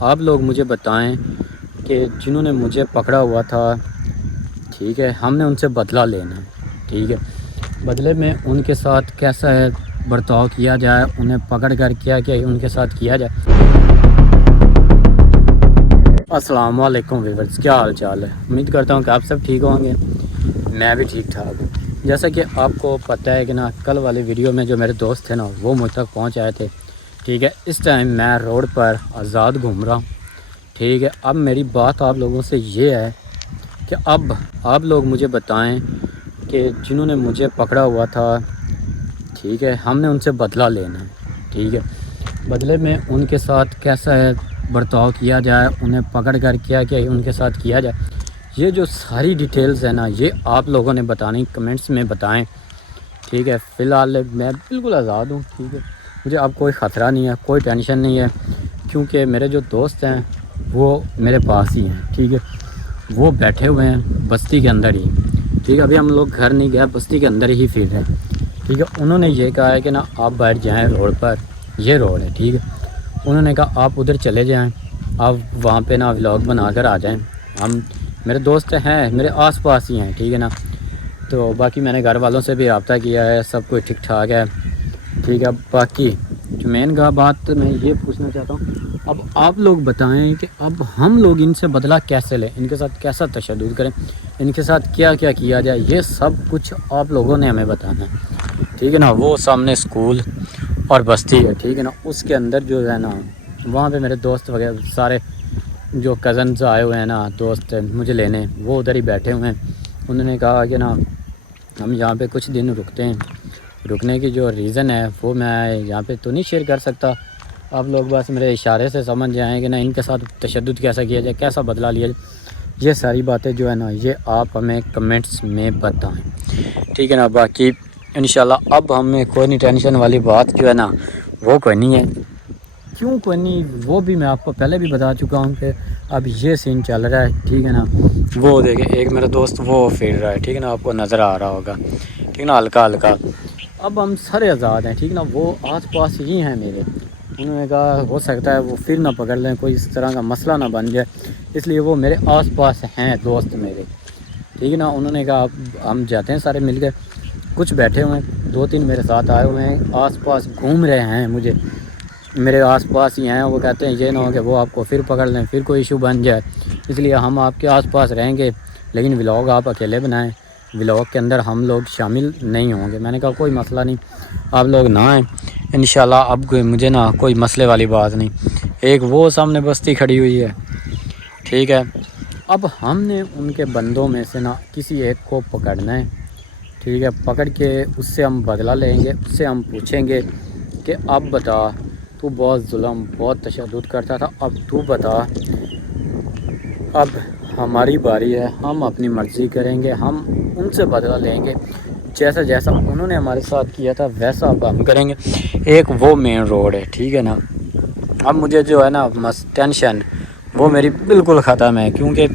آپ لوگ مجھے بتائیں کہ جنہوں نے مجھے پکڑا ہوا تھا، ٹھیک ہے، ہم نے ان سے بدلہ لینا ہے، ٹھیک ہے، بدلے میں ان کے ساتھ کیسا ہے برتاؤ کیا جائے، انہیں پکڑ کر کیا کیا ان کے ساتھ کیا جائے۔ السلام علیکم ویورز، کیا حال چال ہے؟ امید کرتا ہوں کہ آپ سب ٹھیک ہوں گے، میں بھی ٹھیک ٹھاک ہوں۔ جیسا کہ آپ کو پتہ ہے کہ نا، کل والی ویڈیو میں جو میرے دوست تھے نا، وہ مجھ تک پہنچ آئے تھے، ٹھیک ہے۔ اس ٹائم میں روڈ پر آزاد گھوم رہا ہوں، ٹھیک ہے۔ اب میری بات آپ لوگوں سے یہ ہے کہ اب آپ لوگ مجھے بتائیں کہ جنہوں نے مجھے پکڑا ہوا تھا، ٹھیک ہے، ہم نے ان سے بدلہ لینا ہے، ٹھیک ہے، بدلے میں ان کے ساتھ کیسا ہے برتاؤ کیا جائے، انہیں پکڑ کر کیا کیا ان کے ساتھ کیا جائے۔ یہ جو ساری ڈیٹیلز ہے نا، یہ آپ لوگوں نے بتانی، کمنٹس میں بتائیں، ٹھیک ہے۔ فی الحال میں بالکل آزاد ہوں، ٹھیک ہے، مجھے اب کوئی خطرہ نہیں ہے، کوئی ٹینشن نہیں ہے، کیونکہ میرے جو دوست ہیں وہ میرے پاس ہی ہیں، ٹھیک ہے۔ وہ بیٹھے ہوئے ہیں بستی کے اندر ہی، ٹھیک ہے۔ ابھی ہم لوگ گھر نہیں گئے، بستی کے اندر ہی پھر رہے ہیں، ٹھیک ہے۔ انہوں نے یہ کہا ہے کہ نا آپ بیٹھ جائیں روڈ پر، یہ روڈ ہے، ٹھیک ہے۔ انہوں نے کہا آپ ادھر چلے جائیں، آپ وہاں پہ نا ولاگ بنا کر آ جائیں۔ ہم میرے دوست ہیں، میرے آس پاس ہی ہیں، ٹھیک ہے نا۔ تو باقی میں نے گھر والوں سے بھی رابطہ کیا ہے، سب کچھ ٹھیک ٹھاک ہے، ٹھیک ہے۔ باقی جو مین کا بات میں یہ پوچھنا چاہتا ہوں، اب آپ لوگ بتائیں کہ اب ہم لوگ ان سے بدلہ کیسے لیں، ان کے ساتھ کیسا تشدد کریں، ان کے ساتھ کیا کیا کیا جائے، یہ سب کچھ آپ لوگوں نے ہمیں بتانا ہے، ٹھیک ہے نا۔ وہ سامنے اسکول اور بستی ہے، ٹھیک ہے نا، اس کے اندر جو ہے نا، وہاں پہ میرے دوست وغیرہ سارے جو کزنز آئے ہوئے ہیں نا، دوست مجھے لینے، وہ ادھر ہی بیٹھے ہوئے ہیں۔ انہوں نے کہا کہ نا ہم یہاں پہ کچھ دن رکتے ہیں، رکنے کی جو ریزن ہے وہ میں یہاں پہ تو نہیں شیئر کر سکتا، آپ لوگ بس میرے اشارے سے سمجھ جائیں کہ نا ان کے ساتھ تشدد کیسا کیا جائے، کیسا بدلہ لیا جائے۔ یہ ساری باتیں جو ہے نا، یہ آپ ہمیں کمنٹس میں بتائیں، ٹھیک ہے نا۔ باقی انشاءاللہ اب ہمیں کوئی نہیں ٹینشن والی بات جو ہے نا، وہ کوئی نہیں ہے، کیوں کوئی نہیں، وہ بھی میں آپ کو پہلے بھی بتا چکا ہوں کہ اب یہ سین چل رہا ہے، ٹھیک ہے نا۔ وہ دیکھیں ایک میرا دوست وہ پھر رہا ہے، ٹھیک ہے نا، آپ کو نظر آ رہا ہوگا، ٹھیک ہے نا، ہلکا ہلکا۔ اب ہم سارے آزاد ہیں، ٹھیک ہے نا، وہ آس پاس ہی ہیں میرے۔ انہوں نے کہا ہو سکتا ہے وہ پھر نہ پکڑ لیں، کوئی اس طرح کا مسئلہ نہ بن جائے، اس لیے وہ میرے آس پاس ہیں دوست میرے، ٹھیک ہے نا۔ انہوں نے کہا ہم جاتے ہیں سارے مل کے، کچھ بیٹھے ہوئے ہیں، 2-3 میرے ساتھ آئے ہوئے ہیں، آس پاس گھوم رہے ہیں، مجھے میرے آس پاس ہی ہیں۔ وہ کہتے ہیں یہ نہ ہو کہ وہ آپ کو پھر پکڑ لیں، پھر کوئی ایشو بن جائے، اس لیے ہم آپ کے آس پاس رہیں گے، لیکن ولاگ آپ اکیلے بنائیں، ولاگ کے اندر ہم لوگ شامل نہیں ہوں گے۔ میں نے کہا کوئی مسئلہ نہیں، آپ لوگ نہ آئیں انشاءاللہ، اب مجھے نا کوئی مسئلے والی بات نہیں۔ ایک وہ سامنے بستی کھڑی ہوئی ہے، ٹھیک ہے۔ اب ہم نے ان کے بندوں میں سے نا کسی ایک کو پکڑنا ہے، ٹھیک ہے، پکڑ کے اس سے ہم بدلہ لیں گے، اس سے ہم پوچھیں گے کہ اب بتا، تو بہت ظلم بہت تشدد کرتا تھا، اب تو بتا، اب ہماری باری ہے، ہم اپنی مرضی کریں گے، ہم ان سے بدلہ لیں گے، جیسا جیسا انہوں نے ہمارے ساتھ کیا تھا ویسا اب ہم کریں گے۔ ایک وہ مین روڈ ہے، ٹھیک ہے نا۔ اب مجھے جو ہے نا ٹینشن وہ میری بالکل ختم ہے، کیونکہ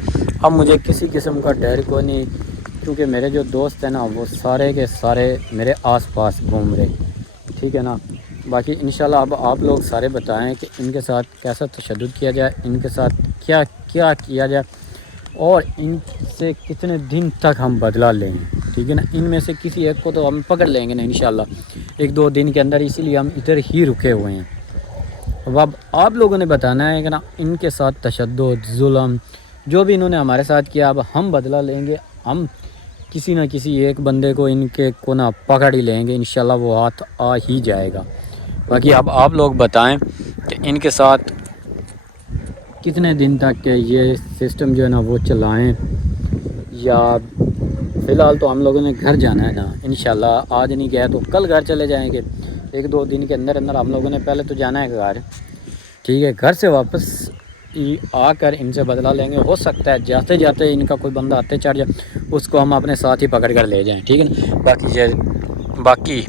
اب مجھے کسی قسم کا ڈر کوئی نہیں، کیونکہ میرے جو دوست ہیں نا وہ سارے کے سارے میرے آس پاس گھوم رہے، ٹھیک ہے نا۔ باقی انشاءاللہ اب آپ لوگ سارے بتائیں کہ ان کے ساتھ کیسا تشدد کیا جائے، ان کے ساتھ کیا کیا کیا جائے، اور ان سے کتنے دن تک ہم بدلہ لیں، ٹھیک ہے نا۔ ان میں سے کسی ایک کو تو ہم پکڑ لیں گے نا انشاءاللہ 1-2 دن کے اندر، اسی لیے ہم ادھر ہی رکے ہوئے ہیں۔ اب آپ لوگوں نے بتانا ہے کہ نا ان کے ساتھ تشدد ظلم جو بھی انہوں نے ہمارے ساتھ کیا، اب ہم بدلہ لیں گے، ہم کسی نہ کسی ایک بندے کو ان کے کو نہ پکڑ ہی لیں گے انشاءاللہ، وہ ہاتھ آ ہی جائے گا۔ باقی اب آپ لوگ بتائیں کہ ان کے ساتھ کتنے دن تک کہ یہ سسٹم جو ہے نا وہ چلائیں، یا فی الحال تو ہم لوگوں نے گھر جانا ہے نا انشاءاللہ، آج نہیں گیا تو کل گھر چلے جائیں گے، 1-2 دن کے اندر اندر ہم لوگوں نے پہلے تو جانا ہے گھر، ٹھیک ہے۔ گھر سے واپس آ کر ان سے بدلہ لیں گے، ہو سکتا ہے جاتے جاتے ان کا کوئی بندہ آتے چڑھ جائے، اس کو ہم اپنے ساتھ ہی پکڑ کر لے جائیں، ٹھیک ہے نا۔ باقی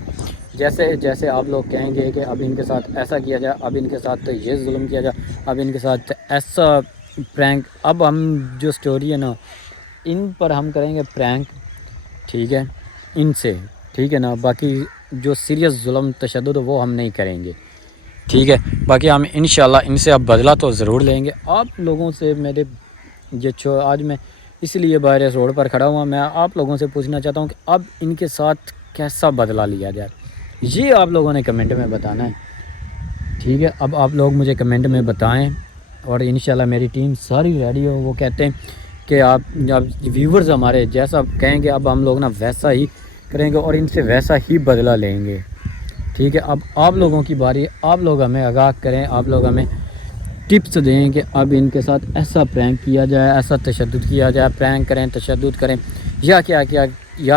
جیسے جیسے آپ لوگ کہیں گے کہ اب ان کے ساتھ ایسا کیا جائے، اب ان کے ساتھ یہ ظلم کیا جائے، اب ان کے ساتھ ایسا پرینک، اب ہم جو سٹوری ہے نا ان پر ہم کریں گے پرینک، ٹھیک ہے، ان سے، ٹھیک ہے نا۔ باقی جو سیریس ظلم تشدد وہ ہم نہیں کریں گے، ٹھیک ہے، باقی ہم انشاءاللہ ان سے اب بدلہ تو ضرور لیں گے۔ آپ لوگوں سے میرے آج میں اس لیے باہر روڈ پر کھڑا ہوا، میں آپ لوگوں سے پوچھنا چاہتا ہوں کہ اب ان کے ساتھ کیسا بدلہ لیا جائے، یہ آپ لوگوں نے کمنٹ میں بتانا ہے، ٹھیک ہے۔ اب آپ لوگ مجھے کمنٹ میں بتائیں، اور انشاءاللہ میری ٹیم ساری ریڈی ہو۔ وہ کہتے ہیں کہ آپ جب ویورز ہمارے جیسا کہیں گے اب ہم لوگ نا ویسا ہی کریں گے اور ان سے ویسا ہی بدلہ لیں گے، ٹھیک ہے۔ اب آپ لوگوں کی باری، آپ لوگ ہمیں آگاہ کریں، آپ لوگ ہمیں ٹپس دیں کہ اب ان کے ساتھ ایسا پرینک کیا جائے، ایسا تشدد کیا جائے، پرینک کریں، تشدد کریں، یا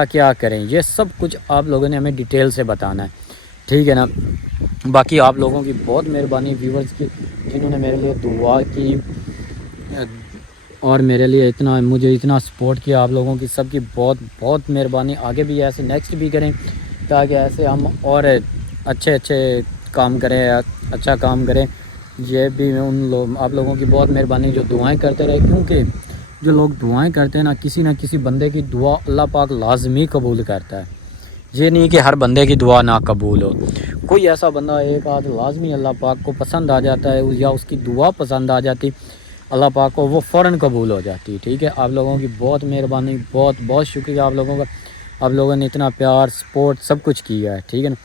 کیا کریں، یہ سب کچھ آپ لوگوں نے ہمیں ڈیٹیل سے بتانا ہے، ٹھیک ہے نا۔ باقی آپ لوگوں کی بہت مہربانی ویورز کی، جنہوں نے میرے لیے دعا کی اور میرے لیے مجھے اتنا سپورٹ کیا، آپ لوگوں کی سب کی بہت بہت مہربانی۔ آگے بھی ایسے نیکسٹ بھی کریں تاکہ ایسے ہم اور اچھے کام کریں، اچھا کام کریں۔ یہ بھی آپ لوگوں کی بہت مہربانی جو دعائیں کرتے رہے، کیونکہ جو لوگ دعائیں کرتے ہیں نا، کسی نہ کسی بندے کی دعا اللہ پاک لازمی قبول کرتا ہے۔ یہ نہیں کہ ہر بندے کی دعا نہ قبول ہو، کوئی ایسا بندہ ایک آدھ لازمی اللہ پاک کو پسند آ جاتا ہے، یا اس کی دعا پسند آ جاتی اللہ پاک کو، وہ فوراً قبول ہو جاتی، ٹھیک ہے۔ آپ لوگوں کی بہت مہربانی، بہت بہت شکریہ آپ لوگوں کا، آپ لوگوں نے اتنا پیار، سپورٹ سب کچھ کیا ہے، ٹھیک ہے نا۔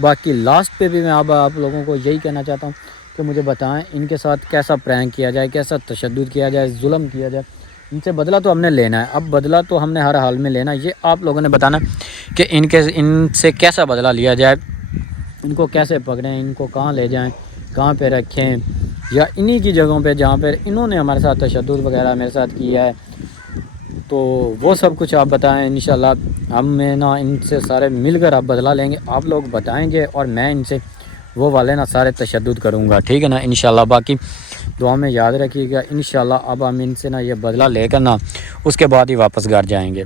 باقی لاسٹ پہ بھی میں آپ لوگوں کو یہی کہنا چاہتا ہوں کہ مجھے بتائیں ان کے ساتھ کیسا پرینک کیا جائے، کیسا تشدد کیا جائے، ظلم کیا جائے۔ ان سے بدلہ تو ہم نے لینا ہے، اب بدلہ تو ہم نے ہر حال میں لینا ہے، یہ آپ لوگوں نے بتانا کہ ان سے کیسا بدلہ لیا جائے، ان کو کیسے پکڑیں، ان کو کہاں لے جائیں، کہاں پہ رکھیں، یا انہی کی جگہوں پہ جہاں پہ انہوں نے ہمارے ساتھ تشدد وغیرہ میرے ساتھ کیا ہے، تو وہ سب کچھ آپ بتائیں۔ انشاءاللہ ہم نا ان سے سارے مل کر آپ بدلہ لیں گے، آپ لوگ بتائیں گے اور میں ان سے وہ والے نا سارے تشدد کروں گا، ٹھیک ہے نا انشاءاللہ۔ باقی دعا میں یاد رکھیے گا، انشاءاللہ اب ہم ان سے نا یہ بدلہ لے کر نا اس کے بعد ہی واپس گھر جائیں گے۔